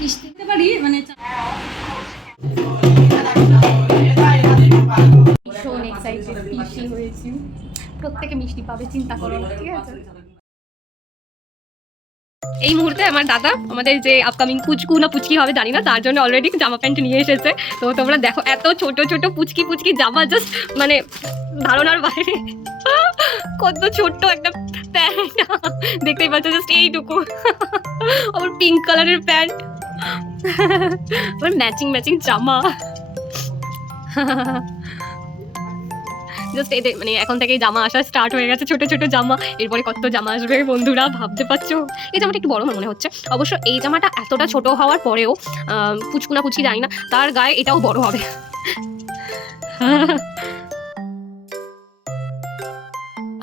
কিস্তি দিতে পারি মানে ভীষণ এক্সাইটেড মিষ্টি হয়েছি প্রত্যেকে মিষ্টি পাবে চিন্তা করো না ঠিক আছে এই মুহূর্তে আমার দাদা আমাদের যে আপকামিং পুচকু না পুচকি হবে জানি না তার জন্য অলরেডি জামা প্যান্ট নিয়ে এসেছে তো তোমরা দেখো এত ছোট ছোট পুচকি পুচকি জামা জাস্ট মানে ধারণার বাইরে কত ছোট্ট একটা প্যান্ট দেখতেই পাচ্ছ জাস্ট এইটুকু আমার পিঙ্ক কালারের প্যান্ট আমার ম্যাচিং ম্যাচিং জামা জাস্ট এদের মানে এখন থেকেই জামা আসা স্টার্ট হয়ে গেছে ছোট ছোট জামা এরপরে কত জামা আসবে বন্ধুরা ভাবতে পারছো এই জামাটা একটু বড় মনে হচ্ছে অবশ্য এই জামাটা এতটা ছোট হওয়ার পরেও পুচকুনা পুচকি জানি না তার গায়ে এটাও বড় হবে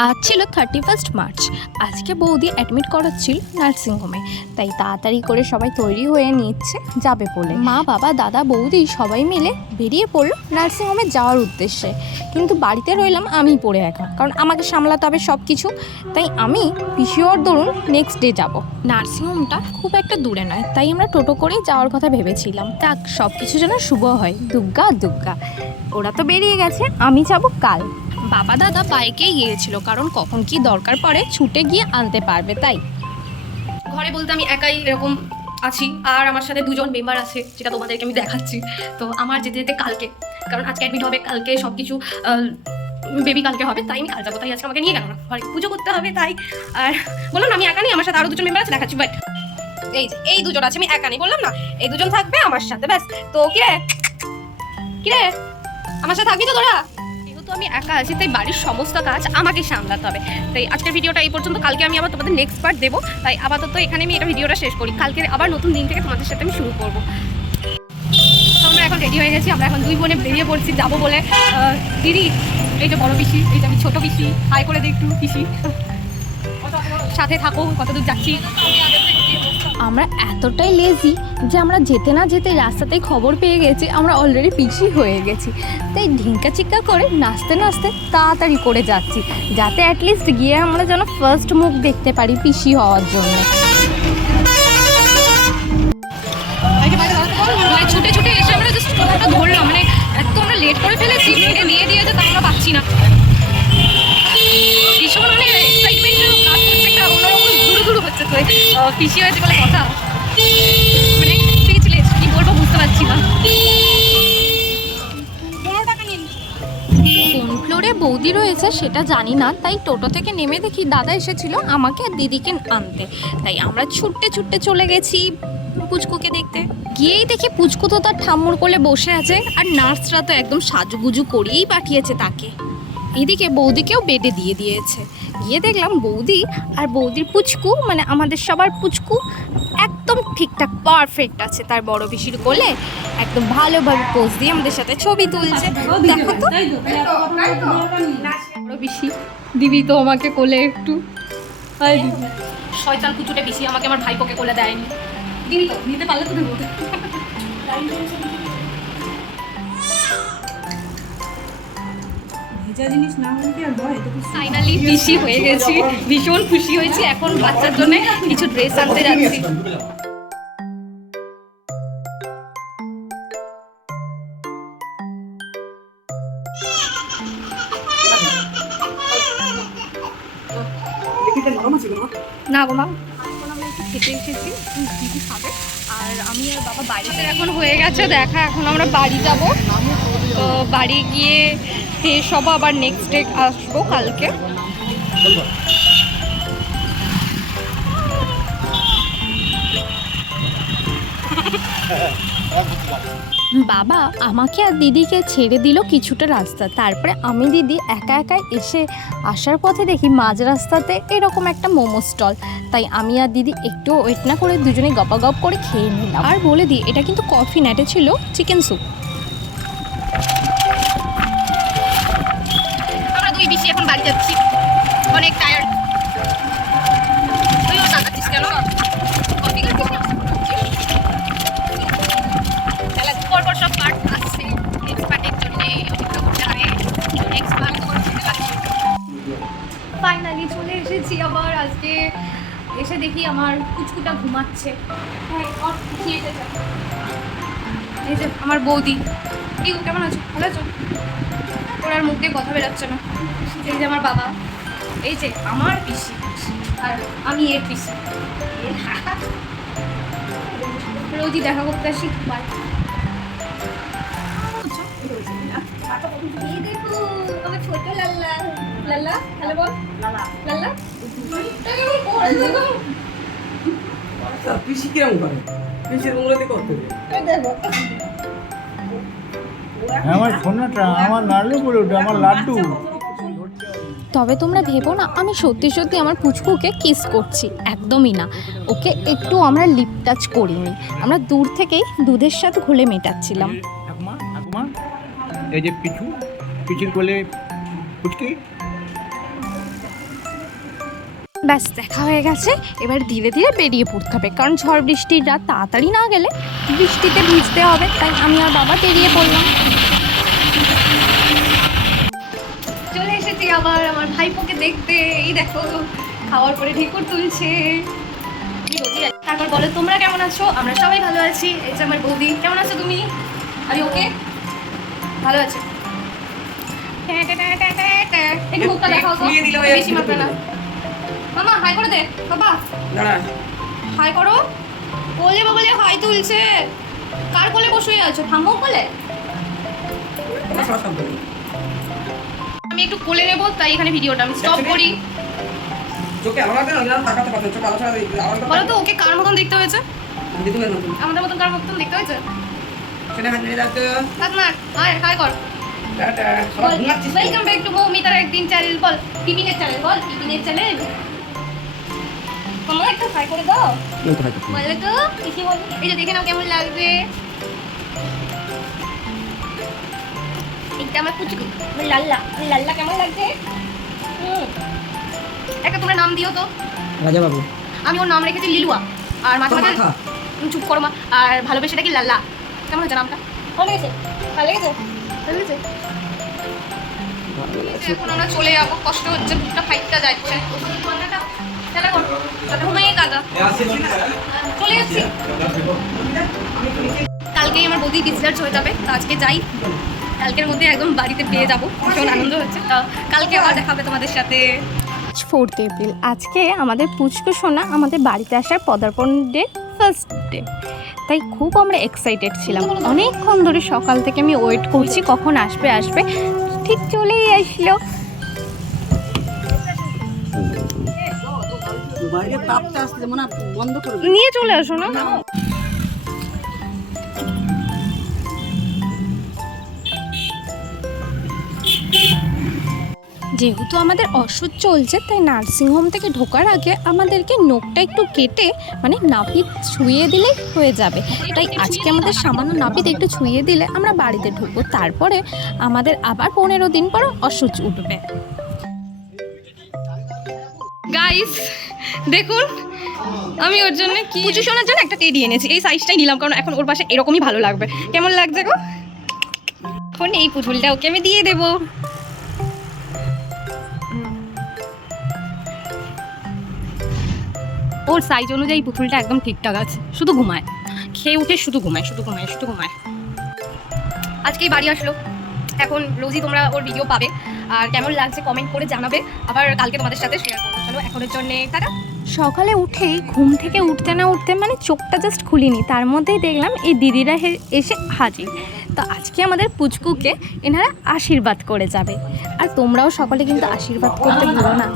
আজ ছিল 31 মার্চ আজকে বৌদি অ্যাডমিট করাচ্ছিল নার্সিংহোমে তাই তাড়াতাড়ি করে সবাই তৈরি হয়ে নিচ্ছে যাবে বলে মা বাবা দাদা বৌদি সবাই মিলে বেরিয়ে পড়লো নার্সিংহোমে যাওয়ার উদ্দেশ্যে কিন্তু বাড়িতে রইলাম আমি পড়ে একা কারণ আমাকে সামলাতে হবে সব কিছু তাই আমি পিসিওর ধরুন নেক্সট ডে যাব নার্সিংহোমটা খুব একটা দূরে নয় তাই আমরা টোটো করেই যাওয়ার কথা ভেবেছিলাম তাক সব কিছু যেন শুভ হয় দুগ্গা দুগ্গা ওরা তো বেরিয়ে গেছে আমি যাব কাল বাবা দাদা বাইকেই গিয়েছিল কারণ কখন কি দরকার পড়ে ছুটে গিয়ে আনতে পারবে তাই ঘরে বলতে আমি একাই এরকম আছি আর আমার সাথে দুজন মেম্বার আছে যেটা তোমাদেরকে আমি দেখাচ্ছি তো আমার যেতে যেতে কালকে কারণ আজকে অ্যাডমিট হবে কালকে সব কিছু বেবি কালকে হবে তাই আমি কাল যাবো তাই আজকে আমাকে নিয়ে গেল না ঘরে পুজো করতে হবে তাই আর বললাম না আমি একা নেই আমার সাথে আরও দুজন মেম্বার আছে দেখাচ্ছি বাট এই দুজন আছে আমি একা নেই বললাম না এই দুজন থাকবে আমার সাথে ব্যাস তো কিরে আমার সাথে থাকবি তো তোরা তো আমি একা আছি তাই বাড়ির সমস্ত কাজ আমাকে সামলাতে হবে তাই আজকের ভিডিওটা এই পর্যন্ত কালকে আমি আবার তোমাদের নেক্সট পার্ট দেবো তাই আপাতত এখানে আমি এটা ভিডিওটা শেষ করি কালকে আবার নতুন দিন থেকে তোমাদের সাথে আমি শুরু করবো তো আমরা এখন রেডি হয়ে গেছি আমরা এখন দুই বোনে বেরিয়ে পড়ছি যাবো বলে দিদি এই যে বড় পিসি এই যে আমি ছোটো পিসি হাই করে দিই একটু পিসি সাথে থাকো কতদূর যাচ্ছি আমরা এতটাই লেজি যে আমরা যেতে না যেতে রাস্তাতেই খবর পেয়ে গেছি আমরা অলরেডি পিছিয়ে হয়ে গেছি তাই ঢিঙ্কা চিক্কা করে নাচতে নাচতে তাড়াতাড়ি করে যাচ্ছি যাতে অ্যাটলিস্ট গিয়ে আমরা যেন ফার্স্ট মুখ দেখতে পারি পিসি হওয়ার জন্য ছুটে ছুটে এসে আমরা জাস্ট টোটোটা ধরলাম মানে এত আমরা লেট করে ফেলেছি মেরে দিয়ে দিয়েছে তা আমরা পাচ্ছি না ভীষণ মানে এক্সাইটমেন্ট কাজ করছে একটা অন্যরকম ঘুরু ঘুরু হচ্ছে তো পিসি হয়েছে বলে কথা মানে স্পিচলেস কি বলবো বুঝতে পারছি না কোন ফ্লোরে বৌদি রয়েছে সেটা জানি না তাই টোটো থেকে নেমে দেখি দাদা এসেছিল আমাকে আর দিদিকে আনতে তাই আমরা ছুটতে ছুটতে চলে গেছি পুচকুকে দেখতে গিয়েই দেখি পুচকু তো তার ঠাম্মুর কোলে বসে আছে আর নার্সরা তো একদম সাজুগুজু করিয়েই পাঠিয়েছে তাকে এদিকে বৌদিকেও বেডে দিয়ে দিয়েছে গিয়ে দেখলাম বৌদি আর বৌদির পুচকু মানে আমাদের সবার পুচকু একদম ঠিকঠাক পারফেক্ট আছে তার বড় পিসির কোলে একদম ভালোভাবে পোজ দিয়ে আমাদের সাথে ছবি তুলছে দেখো তো বড় পিসি দিবি তো আমাকে কোলে একটু শয়তান কুচুটে পিসি আমাকে আমার ভাইপোকে কোলে দেয়নি দিবি তো নিতে পারলে তো দেবো ফাইনালি পিসি হয়ে গেছি ভীষণ খুশি হয়েছি এখন বাচ্চার জন্য কিছু ড্রেস আনতে যাচ্ছি না গো মা এখন আমরা একটু খেতে এসেছি দিদি খাবে আর আমি আর বাবা বাড়িতে এখন হয়ে গেছে দেখা এখন আমরা বাড়ি যাব তো বাড়ি গিয়ে ফ্রেশ হবো আবার নেক্সট ডে আসবো কালকে বাবা আমাকে আর দিদিকে ছেড়ে দিল কিছুটা রাস্তা তারপরে আমি দিদি একা একা এসে আসার পথে দেখি মাঝ রাস্তাতে এরকম একটা মোমো স্টল তাই আমি আর দিদি একটু ওয়েট না করে দুজনেই গপাগপ করে খেয়ে নিলাম আর বলে দিই এটা কিন্তু কফি না এটা ছিল চিকেন স্যুপ আমরা দুই পিসি এখন বাড়ি যাচ্ছি অনেক টায়ার্ড তুইও টাকাচ্ছিস কেন কফি খাচ্ছিস না তাহলে পরপর সব পার্ট আসছে নেক্সট পার্টের জন্য অপেক্ষা করতে হবে নেক্সট পার্ট ফাইনালি চলে এসেছি আবার আজকে এসে দেখি আমার কুচকুটা ঘুমাচ্ছে। হ্যাঁ, ওর খেয়েছে যা। এই যে আমার বৌদি, কি গো, কেমন আছো? ভালো আছো? ওর আর মুখ দিয়ে কথা বেরোচ্ছে না। এই যে আমার বাবা, এই যে আমার পিসি, আর আমি এর পিসি। রোজই দেখা করতে আসি। এই দেখো আমার ছোট লাল্লা। লাল্লা হ্যালো বল। লাল্লা লাল্লা পিসি কিরম করে? পিসির উন্নতি করতে হবে। আমার সোনাটা, আমার লাড্ডু বলে ওটা, আমার লাড্ডু। তবে তোমরা ভেবো না আমি সত্যি সত্যি আমার পুচকুকে কিস করছি, একদমই না। ওকে একটু আমরা লিপ টাচ করিনি, আমরা দূর থেকেই দুধের সাথে ঘুলে মেটাচ্ছিলাম। ঠাকুমা ঠাকুমা, এই যে পিছুর কোলে পুচকি। ব্যাস দেখা হয়ে গেছে, এবার ধীরে ধীরে বেরিয়ে পড়তে হবে, কারণ ঝড় বৃষ্টির রাত, তাড়াতাড়ি না গেলে বৃষ্টিতে ভিজতে হবে। তাই আমি আর বাবা বেরিয়ে পড়লাম। চলে এসেছি আবার আমার ভাইপোকে দেখতে। এই দেখো খাওয়ার পরে ঢেকুর তুলছে। তারপর বলো তোমরা কেমন আছো? আমরা সবাই ভালো আছি। এই যে আমার বৌদি, কেমন আছো তুমি? আমি ওকে ভালো আছে। একটু মুখটা দেখাও তো, খুলিয়ে দিলে বেশি মাত্রা না। মামা হাই করে দে বাবা, দাঁড়া, হাই করো। বলে বলে হাই তুলছে। কার কোলে বসে আছো? থামো কোলে। সব সব বলি। আমি একটু কোলে নেবো, তাই এখানে ভিডিওটা আমি স্টপ করি। চোখে আলো লাগবে না, তাকাতে পারছো, চোখে আলো ছাড়া আলো বলো তো ওকে কার মতন দেখতে হয়েছে? দিতে হবে না তুমি। আমাদের মতন কার মতন দেখতে হয়েছে? সেটা হাত নিয়ে যাচ্ছে। থাক না, হাই হাই কর। টাটা, সব ঘুমাচ্ছিস তো? ওয়েলকাম ব্যাক টু মৌমিতার একদিন চ্যানেল। বল টিপিনের চ্যানেল, বল টিপিনের চ্যানেল। আমার একটা হাই করে দাও। বলো তো কিছু বল। এই যে দেখে নাও কেমন লাগবে। এটা আমার কুচকু, আমার লাল্লা। আমার লাল্লা কেমন লাগছে? একটা তোমরা নাম দিও তো। রাজা বাবু। আমি ওর নাম রেখেছি লিলুয়া। আর মাঝে মাঝে চুপ করো মা। আর ভালোবেসেটা কি লাল্লা। কেমন হয়েছে নামটা? ভালো লেগেছে? ভালো লেগেছে? ভালো লেগেছে? এখন আমরা চলে যাবো, কষ্ট হচ্ছে, বুকটা ফাইটটা যাচ্ছে। চলে কর, ঘুমিয়ে কাদা। চলে যাচ্ছি। কালকেই আমার বৌদি ডিসচার্জ হয়ে যাবে, তো আজকে যাই। কালকের মধ্যে একদম বাড়িতে পেয়ে যাবো, ভীষণ আনন্দ হচ্ছে। তো কালকে আবার দেখা হবে তোমাদের সাথে। 4th এপ্রিল, আজকে আমাদের পুচকু সোনা আমাদের বাড়িতে আসার পদার্পণ ডে, ফার্স্ট ডে। তাই খুব আমরা এক্সাইটেড ছিলাম, অনেকক্ষণ ধরে সকাল থেকে আমি ওয়েট করছি কখন আসবে আসবে। ঠিক চলেই আসলো। বাইরে তাপটা আসছে, মনে বন্ধ করে নিয়ে চলে আসো না। যেহেতু আমাদের ওষুধ চলছে, তাই নার্সিংহোম থেকে ঢোকার আগে আমাদেরকে নখটা একটু কেটে মানে নাপিত ছুঁয়ে দিলেই হয়ে যাবে। তাই আজকে আমাদের সামান্য নাপিত একটু ছুঁয়ে দিলে আমরা বাড়িতে ঢুকবো। তারপরে আমাদের আবার 15 দিন পর ওষুধ উঠবে। গাইস দেখুন, আমি ওর জন্য কি পুজো শোনার জন্য একটা টেডি এনেছি। এই সাইজটাই নিলাম, কারণ এখন ওর পাশে এরকমই ভালো লাগবে। কেমন লাগছে গো? এখন এই পুতুলটা ওকে আমি দিয়ে দেবো। ওর সাইজ অনুযায়ী পুতুলটা একদম ঠিকঠাক আছে, শুধু ঘুমায়, খেয়ে উঠে শুধু ঘুমায় শুধু ঘুমায় শুধু ঘুমায়। আজকেই বাড়ি আসলো, এখন রোজই তোমরা ওর ভিডিও পাবে। আর কেমন লাগছে কমেন্ট করে জানাবে, আবার কালকে তোমাদের সাথে শেয়ার করবো। চলো এখনের জন্য টাটা। সকালে উঠেই ঘুম থেকে উঠতে না উঠতে মানে চোখটা জাস্ট খুলিনি, তার মধ্যেই দেখলাম এই দিদিরা এসে হাজির। তো আজকে আমাদের পুচকুকে এনারা আশীর্বাদ করে যাবে। আর তোমরাও সকলে কিন্তু আশীর্বাদ করতে ভুলো না।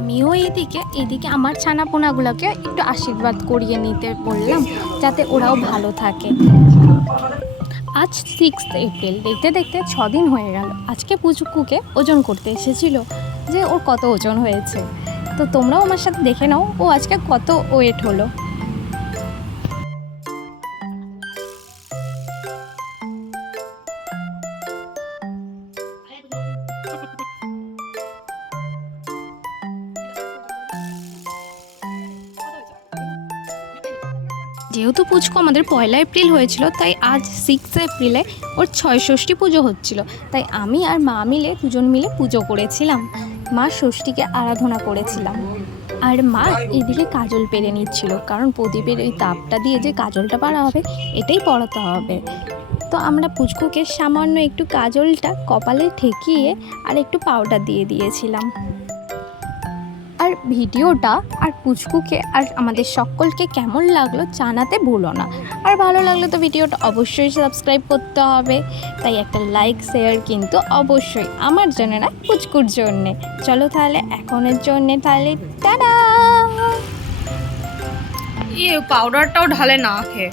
আমিও এদিকে আমার ছানাপোনাগুলোকে একটু আশীর্বাদ করিয়ে নিতে বললাম, যাতে ওরাও ভালো থাকে। আজ 6 এপ্রিল, দেখতে দেখতে 6 দিন হয়ে গেল। আজকে পুচকুকে ওজন করতে এসেছিল যে ওর কত ওজন হয়েছে, তো তোমরাও আমার সাথে দেখে নাও ও আজকে কত ওয়েট হলো। যেহেতু পুচকু আমাদের 1 এপ্রিল হয়েছিল, তাই আজ 6 এপ্রিলে ওর 6 ষষ্ঠী পুজো হচ্ছিল। তাই আমি আর মা মিলে দুজন মিলে পুজো করেছিলাম, মা ষষ্ঠীকে আরাধনা করেছিলাম। আর মা এদিকে কাজল পেরে নিচ্ছিল, কারণ প্রদীপের ওই তাপটা দিয়ে যে কাজলটা পাড়া হবে এটাই পড়াতে হবে। তো আমরা পুচকুকে সামান্য একটু কাজলটা কপালে ঠেকিয়ে আর একটু পাউডার দিয়ে দিয়েছিলাম। আর ভিডিওটা আর পুচকুকে আর আমাদের সকলকে কেমন লাগলো জানাতে ভুলো না। আর ভালো লাগলে তো ভিডিওটা অবশ্যই সাবস্ক্রাইব করতে হবে, তাই একটা লাইক শেয়ার কিন্তু অবশ্যই, আমার জন্য না, পুচকুর জন্যে। চলো তাহলে এখনের জন্যে তাহলে টাটা। পাউডারটাও ঢালে না খেয়ে